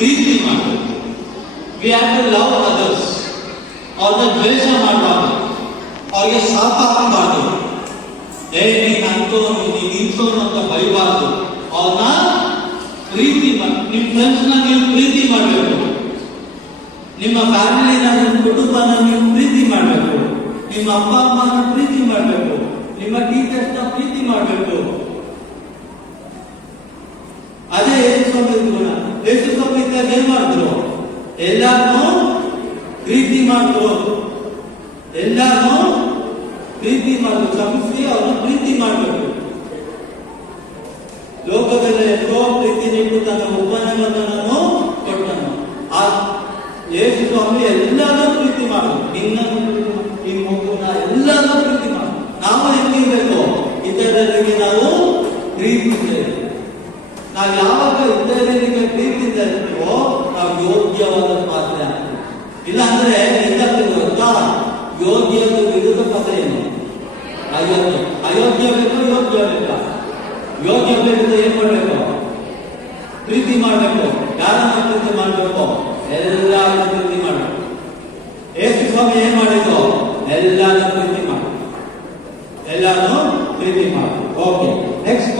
ಪ್ರೀತಿ ಮಾಡಬೇಕು. We have to love others. ಅವ್ರನ್ನ ದ್ವೇಷ ಮಾಡಬಾರ್ದು, ಅವ್ರಿಗೆ ಶಾಪ ಹಾಕಬಾರ್ದು. ನೀನ್ ಅಂತೋನು ನೀನ್ ಇಂಥೋನು ಅಂತ ಬೈಬಾರ್ದು. ಅವ್ರನ್ನ ಪ್ರೀತಿ ಮಾಡಿ. ನಿಮ್ಮ ಫ್ರೆಂಡ್ಸ್ನ ನೀವು ಪ್ರೀತಿ ಮಾಡಬೇಕು. ನಿಮ್ಮ ಫ್ಯಾಮಿಲಿನ, ನಿಮ್ಮ ಕುಟುಂಬನ ನೀವು ಪ್ರೀತಿ ಮಾಡಬೇಕು. ನಿಮ್ಮ ಅಪ್ಪ ಅಮ್ಮನ ಪ್ರೀತಿ ಮಾಡಬೇಕು. ನಿಮ್ಮ ಟೀಚರ್ಸ್ನ ಪ್ರೀತಿ ಮಾಡಬೇಕು. ಅದೇ ಯೇಸು ಸ್ವಾಮಿ ಗುಣ. ಯೇಸು ಸ್ವಾಮಿ ಏನ್ ಮಾಡಿದ್ರು? ಎಲ್ಲಾರನ್ನೂ ಪ್ರೀತಿ ಮಾಡಿದ್ರು. ಎಲ್ಲಾರನ್ನೂ ಪ್ರೀತಿ ಮಾಡಿದ್ರು. ಕ್ಷಮಿಸಿ ಅವ್ರನ್ನ ಪ್ರೀತಿ ಮಾಡಬೇಕು. ಲೋಕದಲ್ಲಿ ಎಷ್ಟೋ ಪ್ರೀತಿ ನೀಡು ತನ್ನ ಒಬ್ಬನನ್ನು ಕೊಟ್ಟನು. ಆ ಯೇಸು ಸ್ವಾಮಿ ಎಲ್ಲಾರನ್ನೂ ಪ್ರೀತಿ ಮಾಡು. ನಿನ್ನನ್ನು, ಈ ಮಗುನ ಎಲ್ಲಾರನ್ನೂ ಪ್ರೀತಿ ಮಾಡು. ನಾವು ಹೆಂಗಿರ್ಬೇಕು? ಇತರರಿಗೆ ನಾವು ಪ್ರೀತಿಸ್ತೇವೆ. ನಾವು ಯಾವಾಗ ಇತರರಿಗೆ ಪ್ರೀತಿಯಿಂದ ಇರ್ತೀವೋ ನಾವು ಯೋಗ್ಯವಾದ ಪಾತ್ರ ಆಗ್ತೀವಿ. ಇಲ್ಲ ಅಂದ್ರೆ ಏನಾಗ್ತದೆ ಗೊತ್ತಾ? ಯೋಗ್ಯದ ವಿರುದ್ಧ ಪದ ಏನು? ಅಯೋಗ್ಯ. ಅಯೋಗ್ಯ ಬೇಕು, ಯೋಗ್ಯ ಬೇಕಾ? ಯೋಗ್ಯ ಬೇಕು ಏನ್ ಮಾಡ್ಬೇಕು? ಪ್ರೀತಿ ಮಾಡ್ಬೇಕು. ಯಾರನ್ನ ಪ್ರೀತಿ ಮಾಡ್ಬೇಕು? ಎಲ್ಲಾರನ್ನ ಪ್ರೀತಿ ಮಾಡ್ಬೇಕು. ಯೇಸು ಸ್ವಾಮಿ ಏನ್ ಮಾಡಿದ್ರು? ಎಲ್ಲಾರನ್ನ ಪ್ರೀತಿ ಮಾಡು. ಎಲ್ಲಾರನ್ನು ಪ್ರೀತಿ ಮಾಡು. Okay, next